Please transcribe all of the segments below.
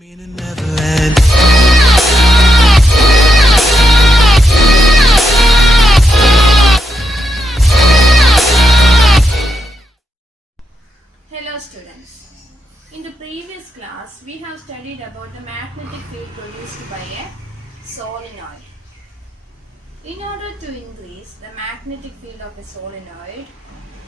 Hello students. In the previous class, we have studied about the magnetic field produced by a solenoid. In order to increase the magnetic field of a solenoid,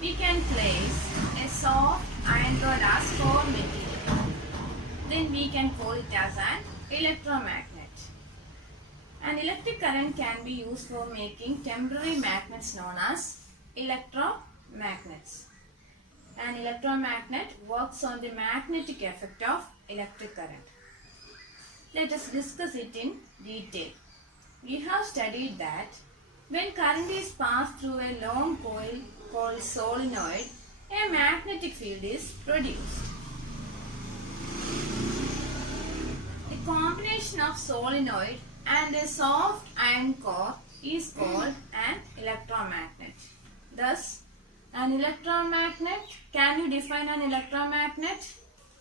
we can place a soft iron rod as core material. Then we can call it as an electromagnet. An electric current can be used for making temporary magnets known as electromagnets. An electromagnet works on the magnetic effect of electric current. Let us discuss it in detail. We have studied that when current is passed through a long coil called solenoid, a magnetic field is produced. The combination of solenoid and a soft iron core is called an electromagnet. Thus, an electromagnet, can you define an electromagnet?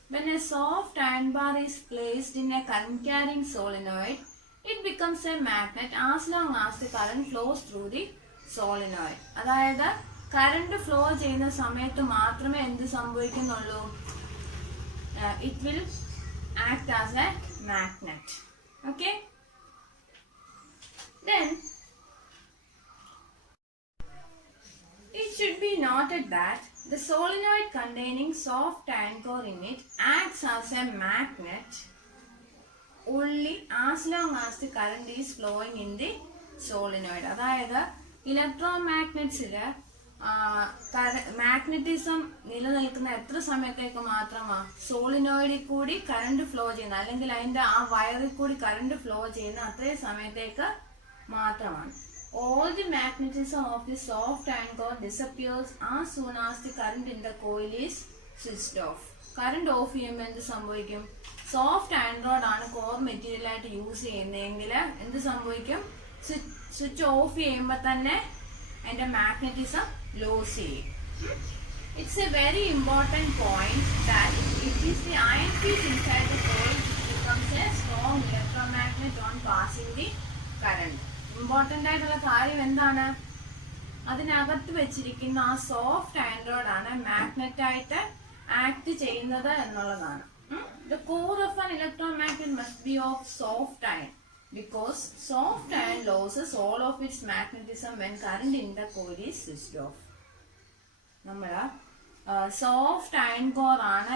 When a soft iron bar is placed in a current carrying solenoid, it becomes a magnet as long as the current flows through the solenoid. അതായത് current flow ചെയ്യുന്ന സമയത്ത് മാത്രമേ എന്ത് സംഭവിക്കുന്നുള്ളൂ? It will act as a magnet. Okay? Then it should be noted that the solenoid containing soft iron core in it acts as a magnet only as long as the current is flowing in the solenoid. അതായത് ഇലക്ട്രോമാഗ്നറ്റ്സില് മാഗ്നറ്റിസം നിലനിൽക്കുന്ന എത്ര സമയത്തേക്ക് മാത്രമാണ്? സോളിനോയിഡിൽ കൂടി current flow ചെയ്യുന്ന അല്ലെങ്കിൽ അതിന്റെ ആ വയറിൽ കൂടി കറണ്ട് ഫ്ലോ ചെയ്യുന്ന അത്രയും സമയത്തേക്ക് മാത്രമാണ്. All the magnetism of the soft iron core disappears as soon as the current in the coil is switched off. Current off ചെയ്യുമ്പോൾ എന്ത് സംഭവിക്കും? സോഫ്റ്റ് അയൺ റോഡ് ആണ് കോർ മെറ്റീരിയൽ ആയിട്ട് യൂസ് ചെയ്യുന്നതെങ്കിൽ എന്ത് സംഭവിക്കും? സ്വിച്ച് ഓഫ് ചെയ്യുമ്പോൾ തന്നെ അതിന്റെ മാഗ്നറ്റിസം ലോസ് ചെയ്യും. It's a very important point that it is the iron piece inside the coil which becomes a strong electromagnet on passing the current. Important ആയിട്ടുള്ള കാര്യം എന്താണ്? അതിനകത്ത് വെച്ചിരിക്കുന്ന ആ സോഫ്റ്റ് അയൺ റോഡ് ആണ് മാഗ്നറ്റ് ആയിട്ട് ആക്ട് ചെയ്യുന്നത് എന്നുള്ളതാണ്. The core of an electromagnet must be of soft iron because soft iron loses all of its magnetism when current in the coil is switched off. നമ്മള് സോഫ്റ്റ് അയൺ കോർ ആണ്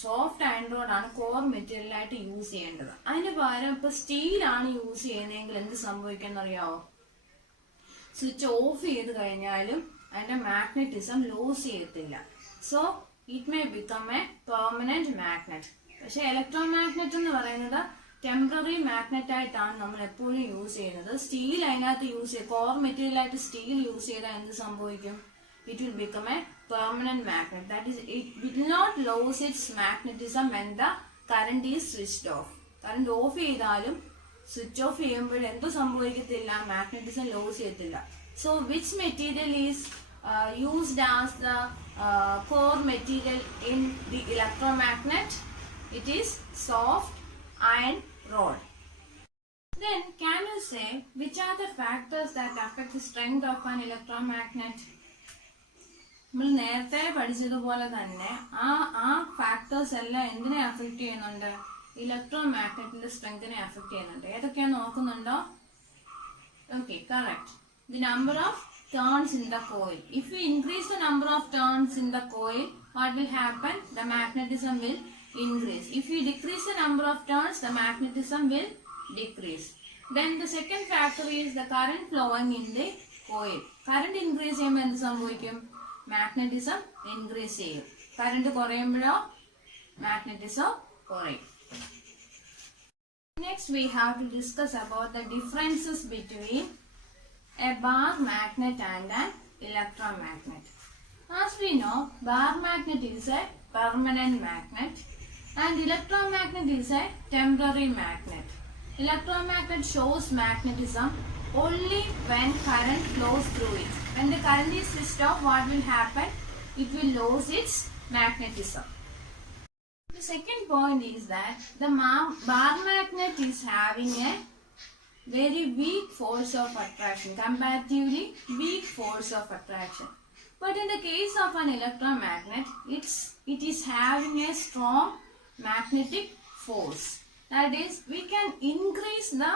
soft iron road ആണ് core material ആയിട്ട് യൂസ് ചെയ്യേണ്ടത്. അതിന് പകരം ഇപ്പൊ സ്റ്റീൽ ആണ് യൂസ് ചെയ്യുന്നതെങ്കിൽ എന്ത് സംഭവിക്കുന്ന അറിയാവോ? സ്വിച്ച് ഓഫ് ചെയ്ത് കഴിഞ്ഞാലും അതിന്റെ മാഗ്നറ്റിസം ലോസ് ചെയ്യത്തില്ല. So it may become A permanent magnet. പക്ഷെ ഇലക്ട്രോമാഗ്നറ്റ് എന്ന് പറയുന്നത് ടെമ്പററി മാഗ്നറ്റ് ആയിട്ടാണ് നമ്മൾ എപ്പോഴും യൂസ് ചെയ്യുന്നത്. സ്റ്റീൽ അതിനകത്ത് യൂസ് ചെയ്ത് കോർ മെറ്റീരിയൽ ആയിട്ട് സ്റ്റീൽ യൂസ് ചെയ്താൽ എന്ത് സംഭവിക്കും? It will become a permanent magnet. That is, it will not lose its magnetism when the current is switched off. Current off ചെയ്താലും സ്വിച്ച് ഓഫ് ചെയ്യുമ്പോൾ എന്ത് സംഭവിക്കത്തില്ല? മാഗ്നറ്റിസം ലോസ് ചെയ്യത്തില്ല. So which material is used as the core material in the electromagnet? It is soft iron rod. Then can you say which are the factors that affect the strength of an electromagnet? നമ്മൾ നേരത്തെ പഠിച്ചതുപോലെ തന്നെ ആ ഫാക്ടേഴ്സ് എല്ലാം എന്തിനെ അഫക്ട് ചെയ്യുന്നുണ്ട്? ഇലക്ട്രോമാഗ്നറ്റിന്റെ സ്ട്രെങ്തിനെ അഫക്ട് ചെയ്യുന്നുണ്ട്. ഏതൊക്കെയാന്ന് നോക്കുന്നുണ്ടോ? Okay, correct. The number of turns in the coil. If you increase the number of turns in the coil, what will happen? The magnetism will increase. If you decrease the number of turns, the magnetism will decrease. Then the second factor is the current flowing in the coil. Current increase ചെയ്യുമ്പോൾ എന്ത് സംഭവിക്കും? Magnetism increase ചെയ്യും. കറണ്ട് കുറയുമ്പോഴോ മാഗ്നറ്റിസം കുറയും. Next we have to discuss about the differences between a bar magnet and an electromagnet. As we know, bar magnet is a permanent magnet and electromagnet is a temporary magnet. Electromagnet shows magnetism only when current flows through it. When the current is switched off, what will happen? It will lose its magnetism. The second point is that the bar magnet is having a very weak force of attraction, comparatively weak force of attraction. But in the case of an electromagnet, it is having a strong magnetic force. That is, we can increase the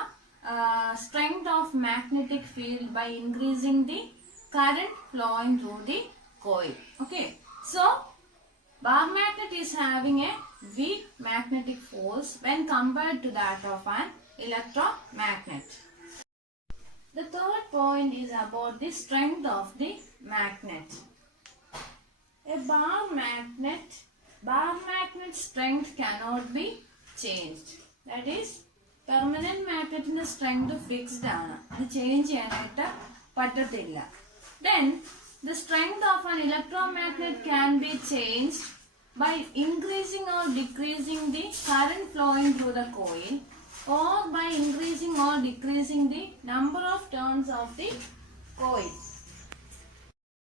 strength of magnetic field by increasing the current flowing through the coil. Okay, so bar magnet is having a weak magnetic force when compared to that of an electromagnet. The third point is about the strength of the magnet. A bar magnet strength cannot be changed. That is, permanent magnet in the strength fixed ആണ്. അത് change ചെയ്യാനായിട്ട് പറ്റത്തില്ല. Then, the strength of an electromagnet can be changed by increasing or decreasing the current flowing through the coil, or by increasing or decreasing the number of turns of the coil.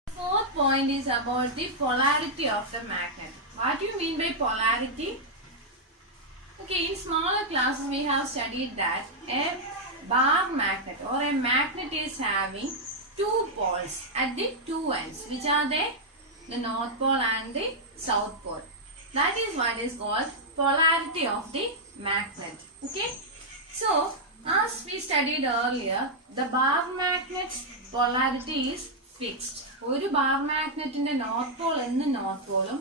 The fourth point is about the polarity of the magnet. What do you mean by polarity? Okay, in smaller classes we have studied that a bar magnet or a magnet is having two poles at the two ends, which are the north pole and the south pole. That is what is called polarity of the magnet. Okay, so as we studied earlier, the bar magnet's polarity is fixed. ഒരു bar magnetന്റെ north pole എന്ന് north pole,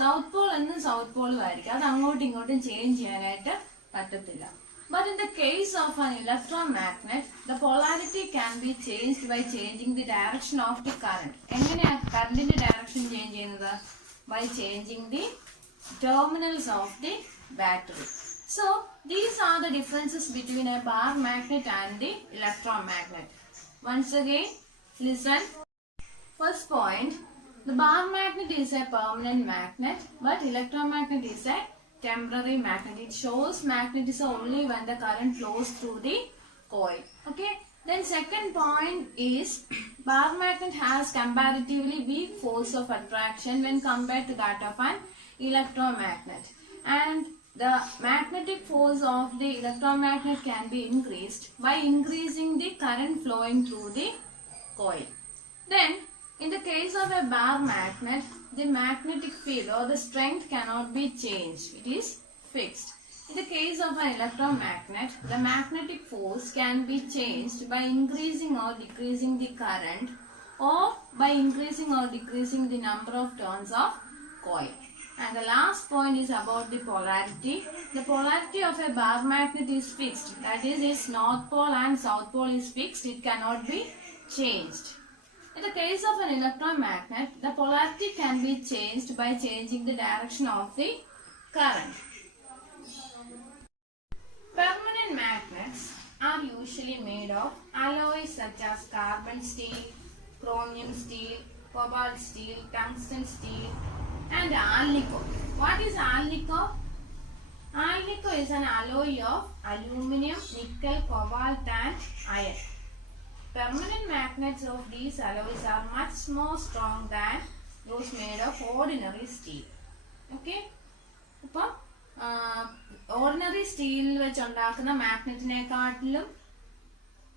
south pole എന്ന് south pole ആയിരിക്കും. അത് അങ്ങോട്ടും ഇങ്ങോട്ടും ചേഞ്ച് ചെയ്യാനായിട്ട് പറ്റത്തില്ല. But in the case of an electromagnet, the polarity can be changed by changing the direction of the current. എങ്ങനെയാണ് കറന്റിന്റെ ഡയറക്ഷൻ ചേഞ്ച് ചെയ്യുന്നത്? By changing the terminals of the battery. So, these are the differences between a bar magnet and the electromagnet. Once again, listen. First point, the bar magnet is a permanent magnet, but electromagnet is a temporary magnet. It shows magnetism only when the current flows through the coil. Okay. Then second point is bar magnet has comparatively weak force of attraction when compared to that of an electromagnet. And the magnetic force of the electromagnet can be increased by increasing the current flowing through the coil. Then, in the case of a bar magnet, the magnetic field or the strength cannot be changed. It is fixed. In the case of an electromagnet, the magnetic force can be changed by increasing or decreasing the current, or by increasing or decreasing the number of turns of coil. And the last point is about the polarity. The polarity of a bar magnet is fixed. That is, its north pole and south pole is fixed. It cannot be changed. In the case of an electromagnet, the polarity can be changed by changing the direction of the current. Permanent magnets are usually made of alloys such as carbon steel, chromium steel, cobalt steel, tungsten steel, and alnico. What is alnico? Alnico is an alloy of aluminum, nickel, cobalt, and iron. Permanent magnets of these alloys are much more strong than those made of ordinary steel. Okay? അപ്പോൾ ഓർഡിനറി സ്റ്റീലിൽ വെച്ചുണ്ടാക്കുന്ന മാഗ്നറ്റിനെക്കാട്ടിലും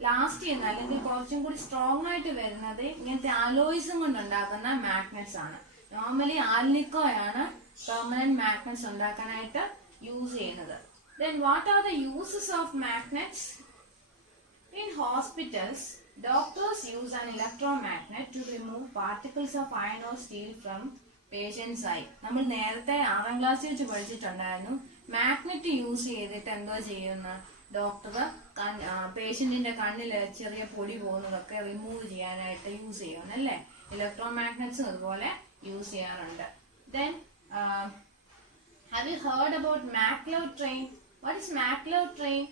ലാസ്റ്റ് ചെയ്യുന്ന അല്ലെങ്കിൽ കുറച്ചും കൂടി സ്ട്രോങ് ആയിട്ട് വരുന്നത് ഇങ്ങനത്തെ അലോയ്സും കൊണ്ടുണ്ടാക്കുന്ന മാഗ്നറ്റ്സ് ആണ്. നോർമലി ആൽനിക്കോയാണ് പെർമനന്റ് മാഗ്നറ്റ്സ് ഉണ്ടാക്കാനായിട്ട് യൂസ് ചെയ്യുന്നത്. Then what are the uses of magnets? In hospitals, doctors use an electromagnet to remove particles of iron or steel from patient's eye. നമ്മൾ നേരത്തെ 6ാം ക്ലാസ്സിൽ വെച്ച് പഠിച്ചിട്ടുണ്ടായിരുന്നു. മാഗ്നറ്റ് യൂസ് ചെയ്തിട്ട് എന്തോ ചെയ്യുന്ന ഡോക്ടർ പേഷ്യന്റിന്റെ കണ്ണിൽ ചെറിയ പൊടി പോകുന്നതൊക്കെ റിമൂവ് ചെയ്യാനായിട്ട് യൂസ് ചെയ്യണം അല്ലേ? ഇലക്ട്രോമാഗ്നറ്റ്സും അതുപോലെ യൂസ് ചെയ്യാറുണ്ട്. Then have you heard about maglev train? What is maglev train?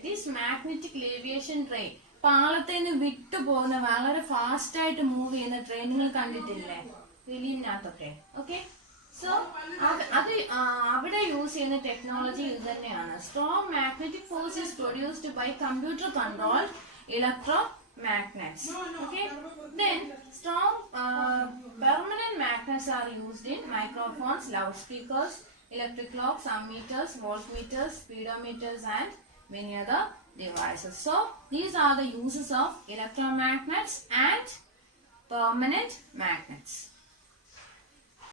It is magnetic leviation train. പാളത്തിൽ നിന്ന് വിട്ടു പോകുന്ന വളരെ ഫാസ്റ്റ് ആയിട്ട് മൂവ് ചെയ്യുന്ന ട്രെയിൻ നിങ്ങൾ കണ്ടിട്ടില്ലേ ഫിലിമിനകത്തൊക്കെ? ഓക്കെ, സോ അത് അവിടെ യൂസ് ചെയ്യുന്ന ടെക്നോളജി ഇത് തന്നെയാണ്. Strong magnetic force is produced by computer controlled electromagnets. Okay, then strong permanent magnets are used in microphones, loudspeakers, electric clocks, ammeters, voltmeters, speedometers, and many other devices. So these are the uses of electromagnets and permanent magnets.